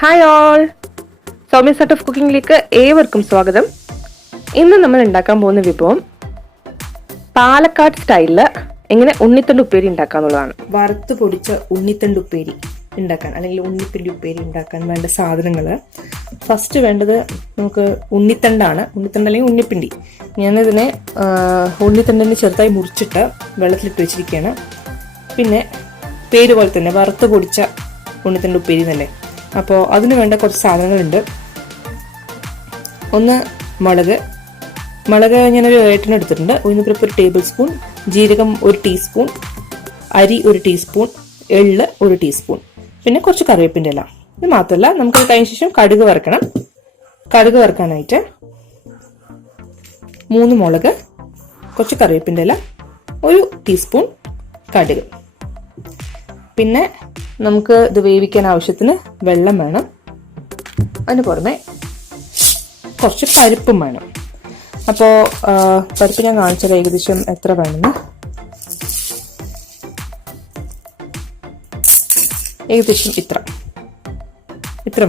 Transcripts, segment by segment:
Hi all, Soumya set of കുക്കിങ്ങിലേക്ക് ഏവർക്കും സ്വാഗതം. ഇന്ന് നമ്മൾ ഉണ്ടാക്കാൻ പോകുന്ന വിഭവം പാലക്കാട് സ്റ്റൈലില് എങ്ങനെ ഉണ്ണിത്തണ്ട് ഉപ്പേരി ഉണ്ടാക്കാന്നുള്ളതാണ്. വറുത്ത് പൊടിച്ച ഉണ്ണിത്തണ്ട് ഉപ്പേരി ഉണ്ടാക്കാൻ അല്ലെങ്കിൽ ഉണ്ണിപ്പിണ്ടി ഉപ്പേരി ഉണ്ടാക്കാൻ വേണ്ട സാധനങ്ങൾ, ഫസ്റ്റ് വേണ്ടത് നമുക്ക് ഉണ്ണിത്തണ്ടാണ്. ഉണ്ണിത്തണ്ട് അല്ലെങ്കിൽ ഉണ്ണിപ്പിണ്ടി. ഞാനിതിനെ ഉണ്ണിത്തണ്ടിനെ ചെറുതായി മുറിച്ചിട്ട് വെള്ളത്തിലിട്ട് വെച്ചിരിക്കുകയാണ്. പിന്നെ പേര് പോലെ തന്നെ വറുത്ത് പൊടിച്ച ഉണ്ണിത്തണ്ട് ഉപ്പേരി എന്നല്ലേ. അപ്പോൾ അതിന് വേണ്ട കുറച്ച് സാധനങ്ങളുണ്ട്. ഒന്ന് മുളക് ഞാനൊരു 8 എടുത്തിട്ടുണ്ട്. ഉഴുന്നുപരിപ്പ് 1 ടേബിൾ സ്പൂൺ, ജീരകം 1 ടീസ്പൂൺ, അരി 1 ടീസ്പൂൺ, എള്ള് 1 ടീസ്പൂൺ, പിന്നെ കുറച്ച് കറിവേപ്പിൻ്റെ ഇല. ഇത് മാത്രമല്ല, നമുക്ക് കഴിഞ്ഞ ശേഷം കടുക് വറുക്കണം. കടുക് വറുക്കാനായിട്ട് 3 മുളക്, കുറച്ച് കറിവേപ്പിൻ്റെ ഇല, 1 ടീസ്പൂൺ കടുക്. പിന്നെ നമുക്ക് ഇത് വേവിക്കാൻ ആവശ്യത്തിന് വെള്ളം വേണം. അതിന് പുറമെ കുറച്ച് പരിപ്പും വേണം. അപ്പോൾ പരിപ്പ് ഞാൻ കാണിച്ചത് ഏകദേശം എത്ര വേണമെന്ന്. ഏകദേശം ഇത്ര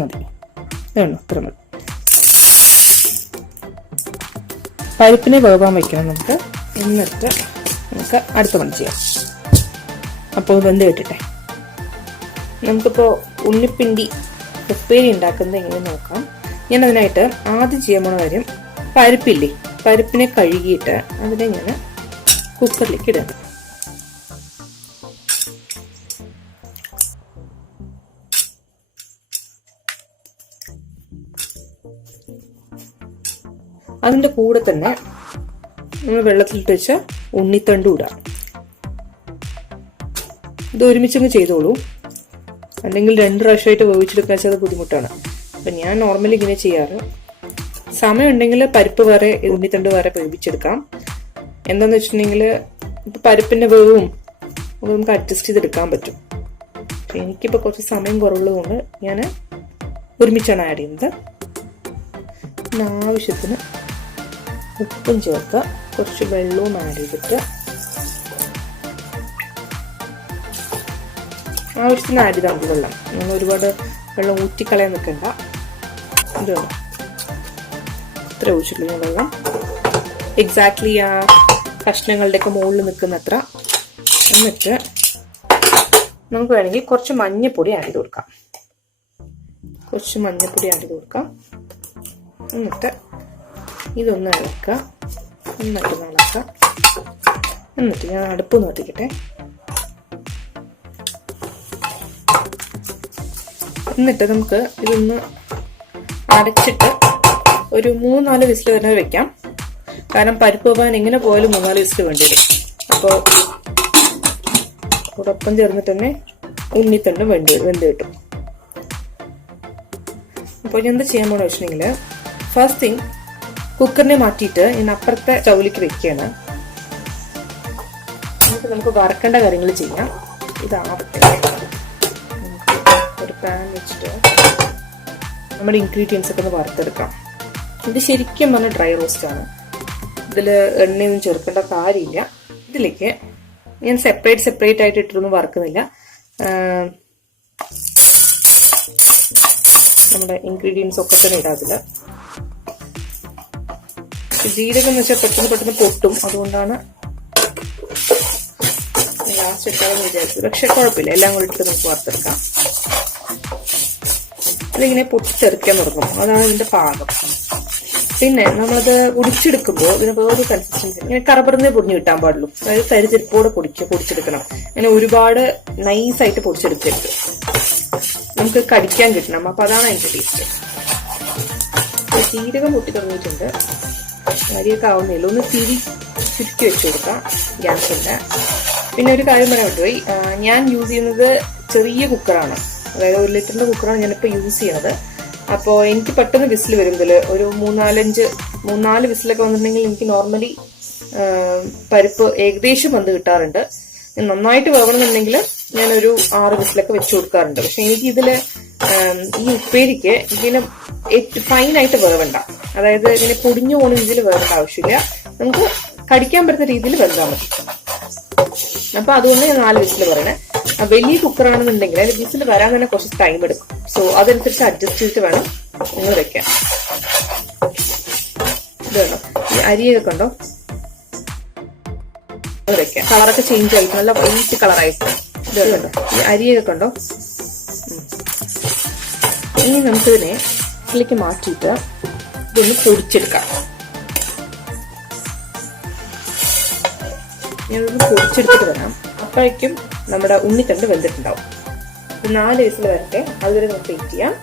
മതി. ഇത്ര മതി. പരിപ്പിനെ വേവാൻ വയ്ക്കണം നമുക്ക്. എന്നിട്ട് നമുക്ക് അടുത്ത പണി ചെയ്യാം. അപ്പോൾ വെന്ത് കിട്ടട്ടെ. നമുക്കിപ്പോൾ ഉണ്ണിപ്പിണ്ടി ഉപ്പേരി ഉണ്ടാക്കുന്നത് എങ്ങനെ നോക്കാം. ഞാൻ അതിനായിട്ട് ആദ്യം ചെയ്യാൻ പോണ കാര്യം, പരിപ്പിനെ കഴുകിയിട്ട് അതിനെ ഞാൻ കുക്കറിലേക്ക് ഇടണം. അതിൻ്റെ കൂടെ തന്നെ നമ്മൾ വെള്ളത്തിലിട്ട് വെച്ച ഉണ്ണിത്തണ്ടും ഇടാം. ഇത് ഒരുമിച്ചങ്ങ് ചെയ്തോളൂ, അല്ലെങ്കിൽ 2 പ്രാവശ്യമായിട്ട് വേവിച്ചെടുക്കാൻ വെച്ചാൽ അത് ബുദ്ധിമുട്ടാണ്. അപ്പം ഞാൻ നോർമലി ഇങ്ങനെ ചെയ്യാറ്. സമയം ഉണ്ടെങ്കിൽ പരിപ്പ് വേറെ ഉണ്ണിത്തണ്ട് വേറെ വേവിച്ചെടുക്കാം. എന്താന്ന് വെച്ചിട്ടുണ്ടെങ്കിൽ ഇപ്പം പരിപ്പിൻ്റെ വേവും നമുക്ക് അഡ്ജസ്റ്റ് ചെയ്തെടുക്കാൻ പറ്റും. എനിക്കിപ്പോൾ കുറച്ച് സമയം കുറവുള്ളത് കൊണ്ട് ഞാൻ ഒരുമിച്ചാണ് ആഡ് ചെയ്യുന്നത്. ആവശ്യത്തിന് ഉപ്പും ചേർത്ത് കുറച്ച് വെള്ളവും ആഡ് ചെയ്തിട്ട് ആവശ്യത്തിന് ആഡ് ചെയ്താൽ മതി വെള്ളം. നമ്മൾ ഒരുപാട് വെള്ളം ഊറ്റിക്കളയാൻ നിൽക്കണ്ട. ഇതുണ്ട്, ഇത്ര ഒഴിച്ചിട്ടുള്ളൂ ഞാൻ വെള്ളം. എക്സാക്ട്ലി ആ കഷ്ണങ്ങളുടെയൊക്കെ മുകളിൽ നിൽക്കുന്നത്ര. എന്നിട്ട് നമുക്ക് വേണമെങ്കിൽ കുറച്ച് മഞ്ഞപ്പൊടി ആഡ് ചെയ്ത് കൊടുക്കാം. എന്നിട്ട് ഇതൊന്ന് ഇളക്കുക. എന്നിട്ട് ഞാൻ അടുപ്പ് നോട്ടിക്കട്ടെ. എന്നിട്ട് നമുക്ക് ഇതൊന്ന് അടച്ചിട്ട് ഒരു 3-4 വിസിൽ വരെ വെക്കാം. കാരണം പരിപ്പ് പോകാൻ എങ്ങനെ പോയാലും 3-4 വിസിൽ വേണ്ടി വരും. അപ്പോൾ അതോടൊപ്പം ചേർന്നിട്ട് തന്നെ ഉണ്ണിത്തണ്ട് വെന്ത് കിട്ടും. അപ്പോൾ ഞാൻ എന്താ ചെയ്യാൻ പോകണമെന്ന് വെച്ചിട്ടുണ്ടെങ്കിൽ, ഫസ്റ്റ് തിങ് കുക്കറിനെ മാറ്റിയിട്ട് ഞാൻ അപ്പുറത്തെ സ്റ്റൗവിലേക്ക് വെക്കുകയാണ്. എന്നിട്ട് നമുക്ക് വറക്കേണ്ട കാര്യങ്ങൾ ചെയ്യാം. ഇതാവട്ടെ. ഒരു പാൻ വെച്ചിട്ട് നമ്മുടെ ഇൻഗ്രീഡിയൻസ് ഒക്കെ ഒന്ന് വറുത്തെടുക്കാം. ഇത് ശരിക്കും പറഞ്ഞാൽ ഡ്രൈ റോസ്റ്റ് ആണ്. ഇതിൽ എണ്ണയൊന്നും ചേർക്കേണ്ട കാര്യമില്ല. ഇതിലേക്ക് ഞാൻ സെപ്പറേറ്റ് ആയിട്ട് ഇട്ടൊന്നും വറുക്കുന്നില്ല. നമ്മുടെ ഇൻഗ്രീഡിയൻസ് ഒക്കെ തന്നെ ഇടാം. അതിൽ ജീരകം എന്ന് വെച്ചാൽ പെട്ടെന്ന് പൊട്ടും. അതുകൊണ്ടാണ് ലാസ്റ്റ് ഇട്ടാണെന്ന് വിചാരിച്ചത്. പക്ഷെ കുഴപ്പമില്ല, എല്ലാം കൂടി ഇട്ട് നമുക്ക് വറുത്തെടുക്കാം. അതിങ്ങനെ പൊട്ടിച്ചെറുക്കാൻ തുടങ്ങും. അതാണ് ഇതിന്റെ പാകം. പിന്നെ നമ്മളത് ഉടിച്ചെടുക്കുമ്പോൾ ഇതിന് വേറൊരു കൺസിസ്റ്റൻസി, ഇങ്ങനെ കറപറന്നേ പൊടിഞ്ഞ് കിട്ടാൻ പാടുള്ളൂ. അതായത് തരിതിരിപ്പോടെ പൊടിച്ചെടുക്കണം. അങ്ങനെ ഒരുപാട് നൈസായിട്ട് പൊടിച്ചെടുക്കരുത്. നമുക്ക് കടിക്കാൻ കിട്ടണം. അപ്പൊ അതാണ് അതിന്റെ ടേസ്റ്റ്. ജീരകം പൊട്ടി തുടങ്ങിയിട്ടുണ്ട്. അരിയൊക്കെ ആവുന്നില്ല. ഒന്ന് ചുരുക്കി വെച്ച് കൊടുക്കാം ഗ്യാസിന്റെ. പിന്നെ ഒരു കാര്യം പറയാൻ പറ്റുപോയി, ഞാൻ യൂസ് ചെയ്യുന്നത് ചെറിയ കുക്കറാണ്. അതായത് 1 ലിറ്ററിന്റെ കുക്കറാണ് ഞാനിപ്പോൾ യൂസ് ചെയ്യുന്നത്. അപ്പോൾ എനിക്ക് പെട്ടെന്ന് വിസിൽ വരും. ഇതിൽ ഒരു 3-4 വിസിലൊക്കെ വന്നിട്ടുണ്ടെങ്കിൽ എനിക്ക് നോർമലി പരിപ്പ് ഏകദേശം വന്ന് കിട്ടാറുണ്ട്. നന്നായിട്ട് വേവണമെന്നുണ്ടെങ്കിൽ ഞാനൊരു 6 വിസിലൊക്കെ വെച്ച് കൊടുക്കാറുണ്ട്. പക്ഷെ എനിക്ക് ഇതിൽ ഈ ഉപ്പേരിക്ക് ഇതിന് ഫൈനായിട്ട് വേവണ്ട. അതായത് ഇങ്ങനെ പൊടിഞ്ഞു പോകുന്ന രീതിയിൽ വേവേണ്ട ആവശ്യമില്ല. നമുക്ക് കടിക്കാൻ പറ്റുന്ന രീതിയിൽ വെന്താൽ മതി. അപ്പൊ അതുകൊണ്ട് ഞാൻ 4 വിസിൽ പറയണേ. വലിയ കുക്കറാണെന്നുണ്ടെങ്കിൽ അതിന്റെ വിസിൽ വരാൻ തന്നെ കുറച്ച് ടൈം എടുക്കും. സോ അതനുസരിച്ച് അഡ്ജസ്റ്റ് ചെയ്തിട്ട് വേണം നിങ്ങൾ വെക്കാൻ. ഇത് വേണം, ഈ അരിയൊക്കെ കണ്ടോ വെക്കാം. കളറൊക്കെ ചേഞ്ച് ആയിട്ട് നല്ല വൈറ്റ് കളറായിട്ട്. ഇത് കണ്ടോ, ഈ അരിയൊക്കെ കണ്ടോ. ഇനി നമുക്കിതിനെ ഇതിലേക്ക് മാറ്റിയിട്ട് ഇതൊന്ന് പൊടിച്ചെടുക്കാം. ഞാനൊന്ന് പൊടിച്ചെടുത്തിട്ട് വരാം. അപ്പോഴേക്കും നമ്മുടെ ഉണ്ണിത്തണ്ട് വെന്തിട്ടുണ്ടാവും. 4 വിസിൽ വരട്ടെ, അതുവരെ നമുക്ക് വെയിറ്റ് ചെയ്യാം.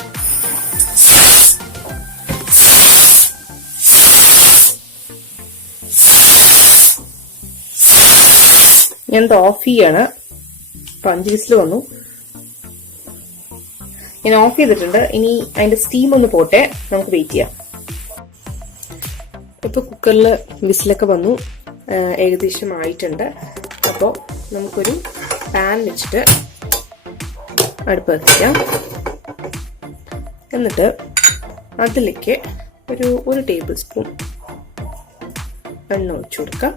ഞാനത് ഓഫ് ചെയ്യാണ്. 5 വിസിൽ വന്നു. ഞാൻ ഓഫ് ചെയ്തിട്ടുണ്ട്. ഇനി അതിന്റെ സ്റ്റീം ഒന്ന് പോട്ടെ, നമുക്ക് വെയിറ്റ് ചെയ്യാം. ഇപ്പൊ കുക്കറിൽ വിസിലൊക്കെ വന്നു, ഏകദേശം ആയിട്ടുണ്ട്. അപ്പോൾ നമുക്കൊരു പാൻ വെച്ചിട്ട് അടുപ്പ് കത്തിക്കാം. എന്നിട്ട് അതിലേക്ക് ഒരു 1 ടേബിൾ സ്പൂൺ എണ്ണ ഒഴിച്ചു കൊടുക്കാം.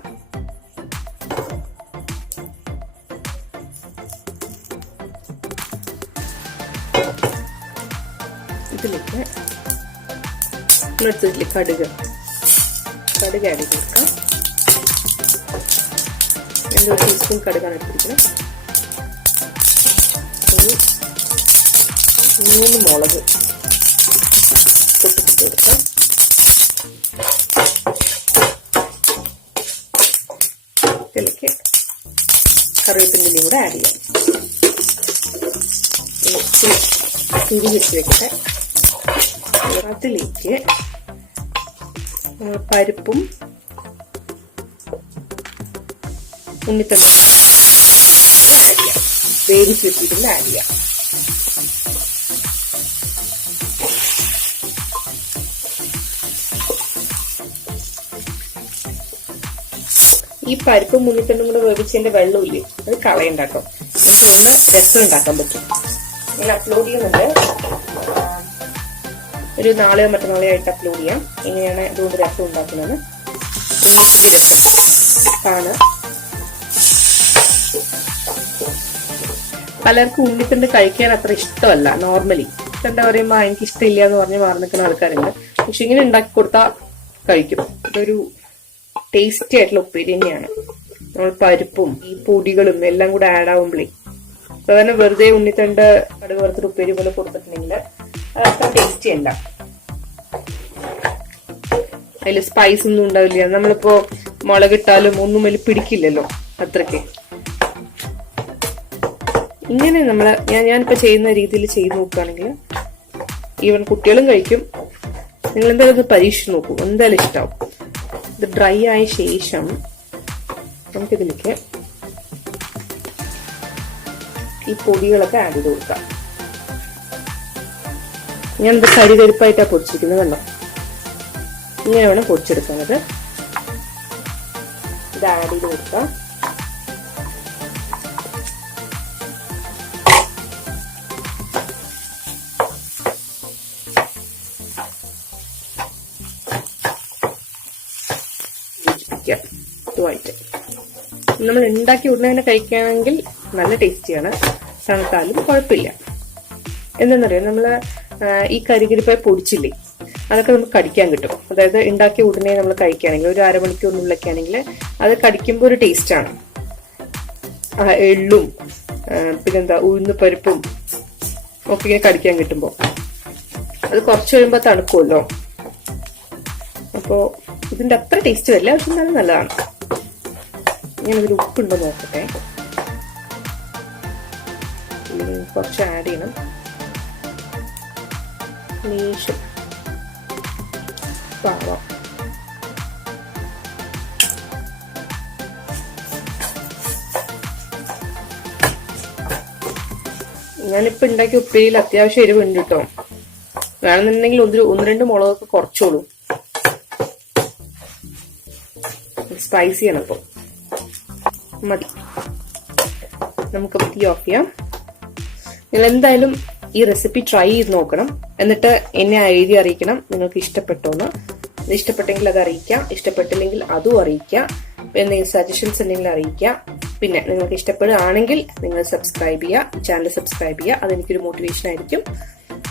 ഇതിലേക്ക് കടുക് ആഡ് ചെയ്ത് കൊടുക്കാം. 1 ടീസ്പൂൺ കടുകാണ് എടുത്തിരിക്കുന്നത്. ഒരു 3 മുളക് പൊട്ടിച്ചിട്ട് കൊടുക്കാം. ഇതിലേക്ക് കറിവേപ്പിൻ്റെയും കൂടെ ആഡ് ചെയ്യാം. തിരി വെച്ച് വെക്കട്ടെ. അതിലേക്ക് പരിപ്പും ഉണ്ണിത്തണ്ട് ആഡ് ചെയ്യാം. വേവിച്ച് വെച്ചിട്ടുള്ള ആഡ് ചെയ്യാം. ഈ പരിപ്പും ഉണ്ണിത്തണ്ടും കൂടെ വേവിച്ചതിന്റെ വെള്ളമില്ലേ, അത് കളയുണ്ടാക്കാം. നമുക്ക് നല്ല രസം ഉണ്ടാക്കാൻ പറ്റും. ഞാൻ അപ്ലോഡ് ചെയ്യുന്നുണ്ട്. ഒരു നാളെയോ മറ്റന്നാളോ ആയിട്ട് അപ്ലോഡ് ചെയ്യാം. എങ്ങനെയാണ് ഇതുകൊണ്ട് രസം ഉണ്ടാക്കുന്നത്. ഉണ്ണിപ്പിണ്ടി രസം ആണ്. പലർക്കും ഉണ്ണിത്തണ്ട് കഴിക്കാൻ അത്ര ഇഷ്ടമല്ല. നോർമലി എന്താ പറയുമ്പോ എനിക്ക് ഇഷ്ടമില്ല എന്ന് പറഞ്ഞ് മാറി നിൽക്കുന്ന ആൾക്കാരുണ്ട്. പക്ഷെ ഇങ്ങനെ ഉണ്ടാക്കി കൊടുത്താൽ കഴിക്കും. ഇതൊരു ടേസ്റ്റി ആയിട്ടുള്ള ഉപ്പേരി തന്നെയാണ്. നമ്മൾ പരിപ്പും ഈ പൊടികളും എല്ലാം കൂടെ ആഡ് ആവുമ്പോഴേ, സാധാരണ വെറുതെ ഉണ്ണിത്തണ്ട് കടുക് വറുത്തിട്ട് ഉപ്പേരി പോലെ കൊടുത്തിട്ടുണ്ടെങ്കിൽ അത്ര ടേസ്റ്റി അല്ല. അതിൽ സ്പൈസ് ഒന്നും ഉണ്ടാവില്ല. നമ്മളിപ്പോ മുളകിട്ടാലും ഒന്നും അതിൽ പിടിക്കില്ലല്ലോ അത്രയ്ക്ക്. ഇങ്ങനെ ഞാനിപ്പോ ചെയ്യുന്ന രീതിയിൽ ചെയ്ത് നോക്കുകയാണെങ്കിൽ ഈവൻ കുട്ടികളും കഴിക്കും. നിങ്ങൾ എന്തായാലും ഒന്ന് പരീക്ഷിച്ച് നോക്കൂ, എന്തായാലും ഇഷ്ടാവും. ഇത് ഡ്രൈ ആയ ശേഷം നമുക്കിതിലേക്ക് ഈ പൊടികളൊക്കെ ആഡ് ചെയ്ത് കൊടുക്കാം. ഞാനിത് കരികരിപ്പായിട്ടാണ് പൊടിച്ചിരിക്കുന്നത്. വെള്ളം ഇങ്ങനെ വേണം പൊടിച്ചെടുക്കുന്നത്. ഇത് ആഡ് ചെയ്ത് കൊടുക്കാം. ഇതുമായിട്ട് നമ്മൾ ഉണ്ടാക്കി ഉടനെ തന്നെ കഴിക്കുകയാണെങ്കിൽ നല്ല ടേസ്റ്റിയാണ്. തണുത്താലും കുഴപ്പമില്ല. എന്താണെന്നറിയാം, നമ്മള് ഈ കരികരിപ്പായി പൊടിച്ചില്ലേ, അതൊക്കെ നമുക്ക് കടിക്കാൻ കിട്ടും. അതായത് ഉണ്ടാക്കിയ ഉടനെ നമ്മൾ കഴിക്കുകയാണെങ്കിൽ ഒരു അരമണിക്കൂറിനുള്ളിലൊക്കെ ആണെങ്കിൽ അത് കടിക്കുമ്പോൾ ഒരു ടേസ്റ്റാണ്. എള്ളും പിന്നെന്താ ഉഴുന്ന് പരിപ്പും ഒക്കെ ഇങ്ങനെ കടിക്കാൻ കിട്ടുമ്പോൾ അത് കുറച്ച് കഴിയുമ്പോൾ തണുക്കുമല്ലോ. അപ്പോ ഇതിന്റെ അത്ര ടേസ്റ്റ് വരില്ല, പക്ഷെ എന്നാലും നല്ലതാണ്. ഞാനതിൽ ഉപ്പുണ്ടോ നോക്കട്ടെ. കുറച്ച് ആഡ് ചെയ്യണം. ലേശം പാവം. ഞാനിപ്പോ ഉണ്ടാക്കിയ ഉപ്പേരിയിൽ അത്യാവശ്യം എരിവുണ്ട് കേട്ടോ. വേണമെന്നുണ്ടെങ്കിൽ 1-2 മുളകൊക്കെ കുറച്ചോളൂ. സ്പൈസിയാണ് അപ്പൊ മതി. നമുക്ക് തീ ഓഫ് ചെയ്യാം. നിങ്ങൾ എന്തായാലും ഈ റെസിപ്പി ട്രൈ ചെയ്ത് നോക്കണം. എന്നിട്ട് എന്നെ എഴുതി അറിയിക്കണം നിങ്ങൾക്ക് ഇഷ്ടപ്പെട്ടോന്ന്. ഇഷ്ടപ്പെട്ടെങ്കിൽ അത് അറിയിക്കാം, ഇഷ്ടപ്പെട്ടില്ലെങ്കിൽ അതും അറിയിക്കാം. എന്തെങ്കിലും സജഷൻസ് ഉണ്ടെങ്കിൽ അറിയിക്കാം. പിന്നെ നിങ്ങൾക്ക് ഇഷ്ടപ്പെടുകയാണെങ്കിൽ നിങ്ങൾ സബ്സ്ക്രൈബ് ചെയ്യുക, ചാനൽ സബ്സ്ക്രൈബ് ചെയ്യുക. അതെനിക്കൊരു മോട്ടിവേഷൻ ആയിരിക്കും.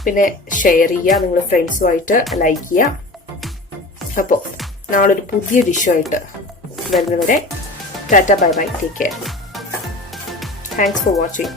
പിന്നെ ഷെയർ ചെയ്യുക, നിങ്ങളുടെ ഫ്രണ്ട്സുമായിട്ട് ലൈക്ക് ചെയ്യുക. അപ്പോൾ നാളെ ഒരു പുതിയ ഡിഷുമായിട്ട് വരുന്നവരെ Tata bye bye, take care. Thanks for watching.